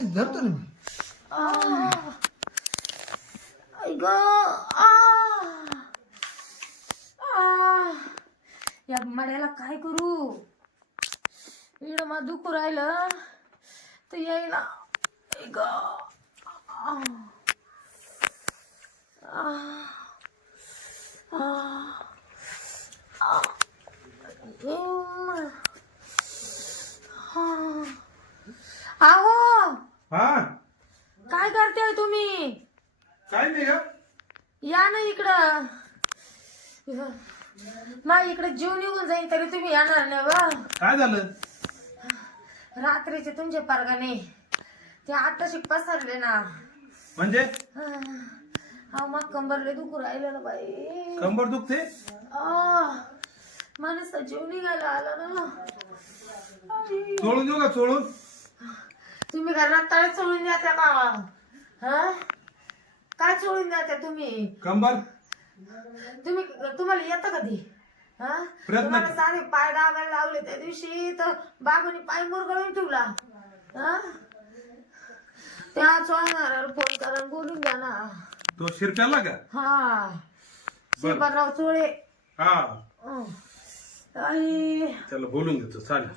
धरतो ना मी. आई ग या मड्याला काय करू इकडं मला दुखू राहिलं तर येईना आई ग आहो हा काय करताय तुम्ही काय नाही ग. या ना इकडं मग इकडे जीव निघून जाईल तरी तुम्ही येणार नाही वा. काय झालं? रात्रीचे तुमचे परगाने ते आताशी पसरले ना म्हणजे हा मग कंबरले दुखू राहिलं ना बाई. कंबर दुखते? माणूस जीव निघायला आला ना. चोळून देऊ का? चोळून तुम्ही घरात काय चोळून द्या का? हा काय चोळून द्या तुम्ही? कंबर तुम्हाला येतं कधी? हा तुम्हाला सारे पाय दाबायला लावले त्या दिवशी तर बाबांनी पाय मुरगळून ठेवला. हा त्या चोळणाऱ्याला फोन करा बोलून द्या ना. तो शिरप्याला का? हा शिरपतराव चोळे. हा आई त्याला बोलून घेतो. चालेल.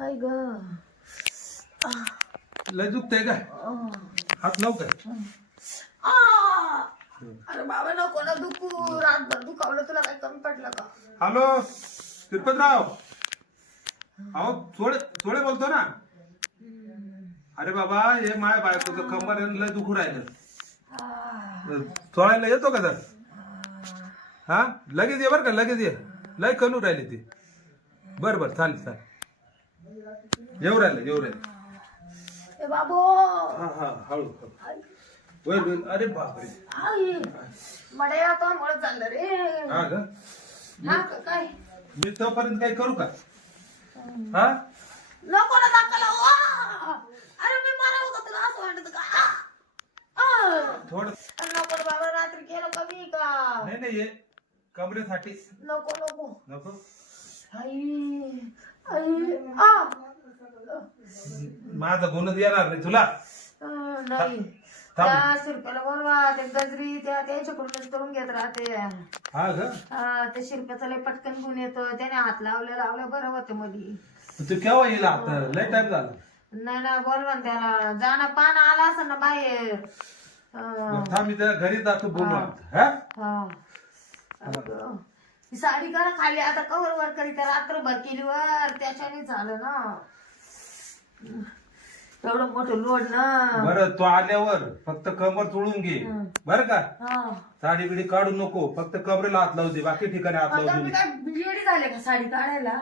आई ग लय दुखतंय काय? हात लावू काय? अरे बाबा नको ना दुखू. रातभर दुखावलं तुला काय कमी पडलं का? हॅलो शिरपतराव. अहो चोळे चोळे बोलतो ना. अरे बाबा हे माय बायकोचं कंबर लय दुखू राहिलं. चोळायला येतो का तर? हा लगेच ये बर का. लगेच ये. लय कलू राहिले ते. बर बर चालेल चालेल. येऊ राहिले. बाबू हा हा हळू हळू. अरे बापरे. मड्या कामुळे चाललं रे. हा का? हा काय मी तोपर्यंत काही करू का? हा नको ना दाखला. अरे मी मारावं का तुला असं वाटत का? थोडं नको ना बाबा. रात्री केलं कमी का? नाही ये कमरेसाठी. नको आई माझा गुणच येणार नाही तुला. नाही त्या शिरप्याला बोलवा. ते गजरी त्यांच्याकडूनच करून घेत राहते. हा का? ते शिरप्याचा लय पटकन गुण येतो. त्याने हात लावलं बरं होतं मधी. तू केव्हा येईल? आता लय टाइम झाला. नाही बोलवा ना त्याला. जाणं पान आला असं ना बाहेर. थांब मी त्या घरी जातो बोलू. साडी करा खाली आता कवर वर करी. त्या रात्रभर केली वर त्याच्याने झालं ना. एवढं मोठं लोड ना. बरं तू आल्यावर फक्त कमर चोळून घे बर का. साडी बिडी काढू नको. फक्त कमरेला हात लावू दे. बाकी ठिकाणी हात लावू दे. काय रेडी झाले का साडी काढायला?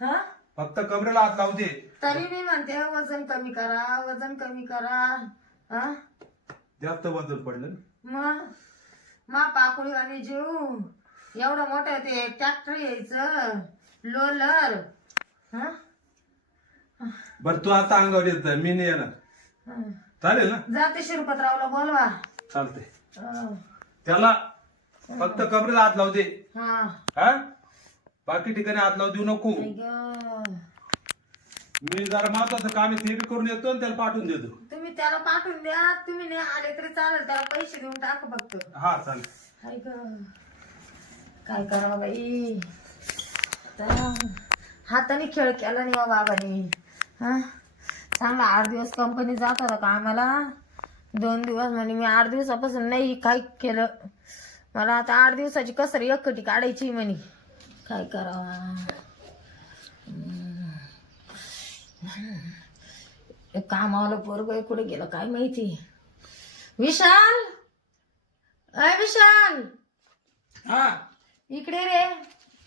हा फक्त कमरेला हात लावू दे. तरी मी म्हणते वजन कमी करा. हा जास्त वजन पडलं. मग पाकुळी आणि जीव एवढं मोठं ते ट्रॅक्टर यायचं लोलर. हा बर तू आता अंगावर येत मी नाही येणार. चालेल ना? जाते शिरपतरावला बोलवा. चालते. त्याला फक्त कमरेला हात लावू दे. हा बाकी ठिकाणी हात लावू देऊ नको. मी जरा महत्वाचं काम आहे ते बी करून येतो आणि त्याला पाठवून देतो. तुम्ही त्याला पाठवून द्या. तुम्ही नाही आले तरी चालेल. त्याला पैसे देऊन टाका फक्त. हा चालेल. काय करावं बाई. हाताने खेळ केला नाही बाबाने. हा चांगला 8 दिवस कंपनी जात होता का आम्हाला. 2 दिवस म्हणजे मी 8 दिवसापासून नाही काय केलं. मला आता 8 दिवसाची कसर एकटी काढायची म्हणे. काय करावा. कामाला पोरग कुठे गेलं काय माहिती. विशाल विशाल इकडे रे.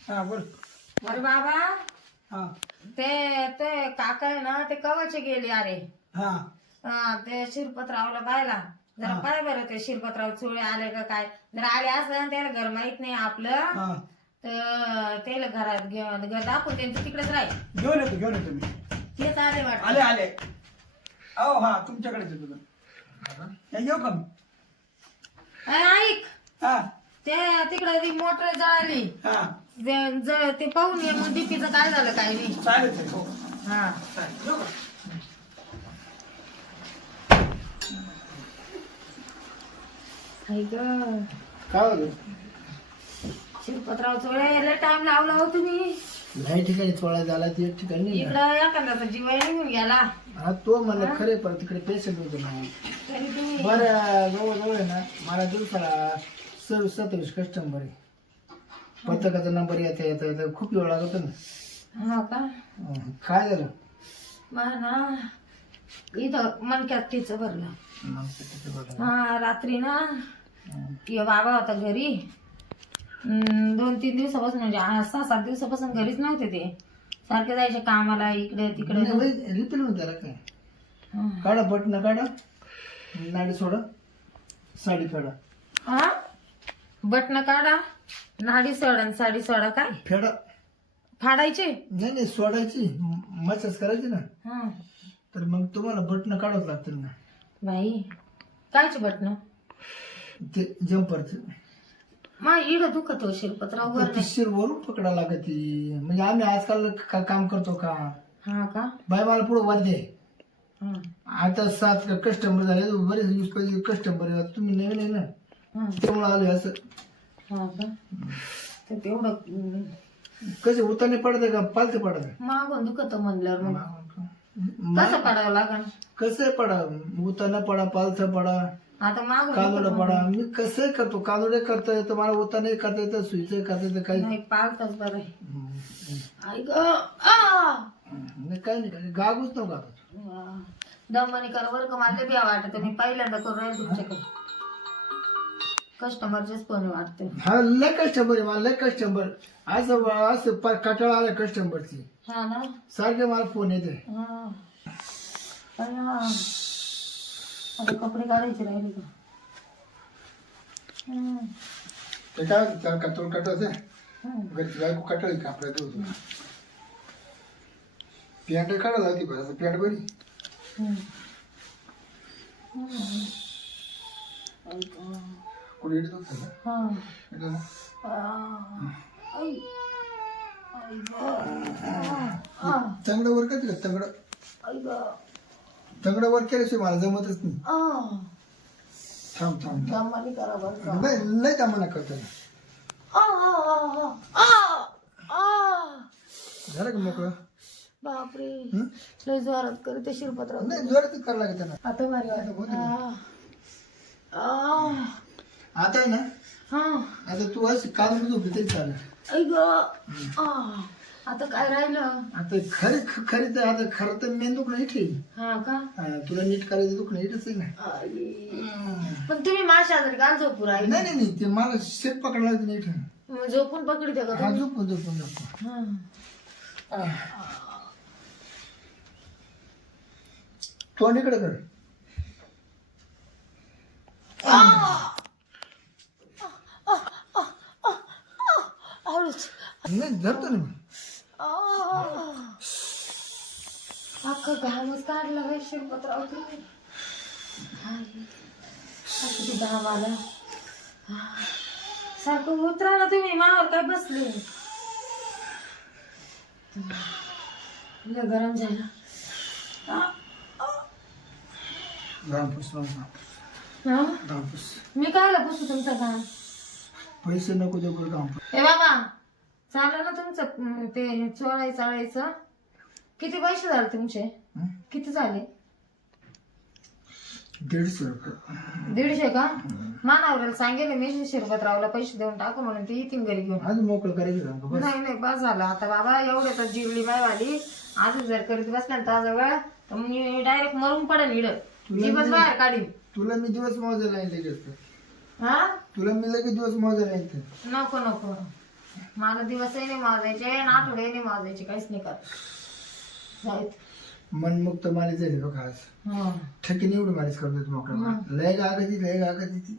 बोल. अरे बाबा ते काका आहे ना ते कवाचे गेले. अरे ते शिरपतरावला पाहिला. जरा पाय बरं ते शिरपतराव चोळे आले का काय. जर आले असं त्याला घर माहित नाही आपलं तर त्याला घरात घेऊन घर दाखवून त्यांचं तिकडेच राहील. घेऊन येतो मी. तेच आले वाटत. आले हा तुमच्याकडेच येतो. येऊ का मी? ऐक हा ते तिकडे ती मोटर जळाली. ते पाहून ये मग डीपीचं काय झालं काय नाही. चालेल. हा येऊ का? ऐक काय होतं शिरपतराव चोळे लय टाइम लावला हो तुम्ही नाही ठिकाणी चोळा झाला ते एक ठिकाणी नाही ना. इकडं एखाद्याचा जीव निघून गेला हा तो मला खरे पण तिकडे पेशंट होतो ना तरी तुम्ही बरं जवळ आहे ना मला दिवसाला 27 कस्टमर आहे पथकाचा नंबर येता येता येता खूप वेळ लागतो ना हा का काय झालं मला ना इथं मनक्यात टीचं भरलं मग ते तिथे बघा. हा रात्री ना किंवा बाबा होता घरी 2-3 दिवसापासून म्हणजे 6-7 दिवसापासून घरीच नव्हते ते सारखे जायचे कामाला इकडे तिकडे रिपेअर होऊन त्याला काय काढा बटन काढा नाडी सोडा साडी काढा हा बटन काढा नाडी सोडा आणि साडी सोडा काय फेडा फाडायचे नाही नाही सोडायची मसाज करायची ना हा तर मग तुम्हाला बटन काढावं लागतील ना बाई कायचे बटन ते जम्परचे मा इड दुखत हो शिरपतराव वर नाही शिर वरून पकडा लागती म्हणजे आम्ही आजकाल काम करतो का हा का बाय मला पुढे वर्धे हा आता 7 कस्टमर झाले बरेच 20 कस्टमर तुम्ही नवीन आहे ना हा त्यामुळे आलो असं हा का तर तेवढं कसे उताने पडते का पालते पडते मागून दुखत म्हणल्यावर मग कसं पडावं लागल कसं पडा उताना पडा पालथं पडा आता मागून कालोडा पडा मी कसं करतो कालोडे करता येतं मला उताने करता येतं सुईचं करता येतं काही नाही पाळताच बरं आहे आई ग नाही काही नाही गागूच नको गागत दमनी कर बरं का मला बी वाटत मी पहिल्यांदा करून राहील तुमच्याकडे कस्टमरचेच कोणी वाटते हा लय कस्टमर आहे मला लय कस्टमर असं कटाळा आला कस्टमरची हा ना सारखे मला फोन येते हा पण हा आता कपडे काढायचे राहिले का ते काय त्याला कटोल कटायचं घरची बायको कटाळी कापडा ठेवतो पॅन्ट काढायला होती बरं पॅन्ट बरी कुठे येत होतं तंगडं वर करते का तंगडं वर केल्याशिवाय मला जमतच नाही थांब थांब दमनी करा बरं का नाही लय कामाला करतो झालं का मोकळं बापरे लय जोरात करते शिरपतराव नाही जोरातच करावं लागत ना आता भारी वाटत आता आहे ना हा आता तू अशी काल झोपली तरी चालेल ऐ ग आता काय राहिलं आता खरी तर आता खरं तर मेन दुखणं इथे हा का तुला नीट करायचं दुखणं इथेच आहे ना पण तुम्ही माझ्या आजारी काल झोपू राहिले नाही नाही नाही ते मला शेत पकडला नाही इथे मग झोपून पकडते का हा तुम्ही? झोपून झोपून झोपून तोंड इकडे कर हळूच नाही धरतो ना मी अख्खा घामच काढला बाई शिरपतराव तुम्ही किती घाम आला सारखं उतरा ना तुम्ही मावर काय बसले लय गरम झालं रामपूस हा? रामपूस मी कायला पुसू तुमचा घाम पैसे नको देऊ बरं रामपूस ए बाबा चालेल ना तुमचं ते चाळायचं किती पैसे झाले तुमचे किती झाले 150 रुपये 150 का मानावरेला सांगेल मी शिरपतरावला पैसे देऊन टाकू म्हणून ते येतील घरी घेऊन आज मोकळं करायचं बस नाही बस झालं आता बाबा एवढे तर जिरली मायवाली आज जर करीत बसल्या ना ताजा वेळ तर मी डायरेक्ट मरून पडेल इड दिवस बाहेर काढीन तुला मी दिवस मोजायला येईल लगेच हा तुला मी लगेच दिवस मोजायला येईल नको मला दिवसही नाही मोजायचे आणि आठवडे नाही मोजायचे काहीच नाही करत जायत मनमुक्त मालिश झाली बघ आज ठकीने एवढी मालिश करतो मोकळा लय गागती ती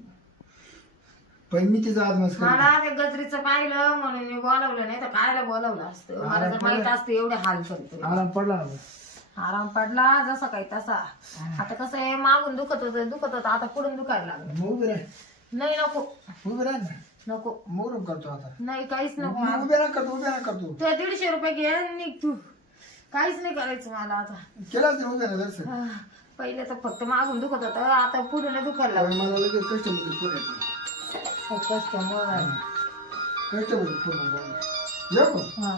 पण मी तिचा आज मस्त मला ते गजरीचं पाहिलं म्हणून मी बोलावलं नाही तर कायला बोलावलं असतं मला जर माहित असतं एवढे हाल करतो आराम पडला ना बस. आराम पडला जसा काही तसा आता कसं आहे मागून दुखत होतं आता पुढून दुखायला लागलं मग उभी राह नाही नको उभी राह ना नको मोरून करतो आता नाही काहीच नको उभे ना करतो ते 150 रुपये घे आणि निघ तू काहीच नाही करायचं मला आता केला तर उभे ना दर्शन पहिले तर फक्त मागून दुखत होतं, आता पुढे नाही दुखायला लागलं. मला लगेच कस्टमर फोन येतो. कस्टमर कस्टमर फोन येऊ का? हा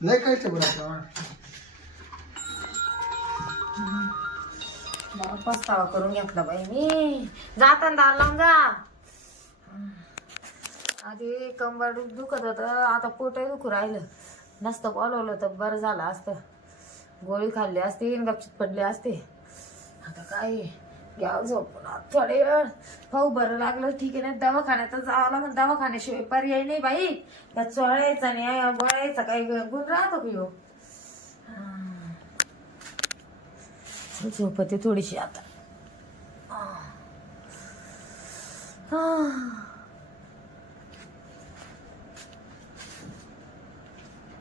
लय कस्टमर आता. मला पस्तावा करून घेतला बाई मी. जाताना दार लावून जा. आधी कंबर दुखत होत, आता पोटही दुखू राहिलं. नसतं बोलवलं तर बरं झालं असतं. गोळी खाल्ली असती, गपचित पडली असते. आता काय घ्यावं झोपून थोडे वेळ, पाहू बरं लागलं ठीक आहे. नाही दवाखान्यात जावं लागेल, दवाखान्याशिवाय पर्याय नाही बाई. त्या चोळायचा नाही गोळायचा काही गुण राहतो की हो. झोपते थोडीशी आता.